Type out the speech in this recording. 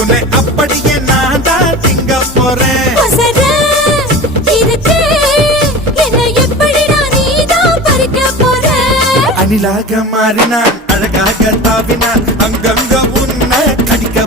உன்னை அப்படியே நான் தான் திங்க போறேன். அணிலாக மாறினான், அழகாக தாவினான், அங்கங்க உன்னை கடிக்க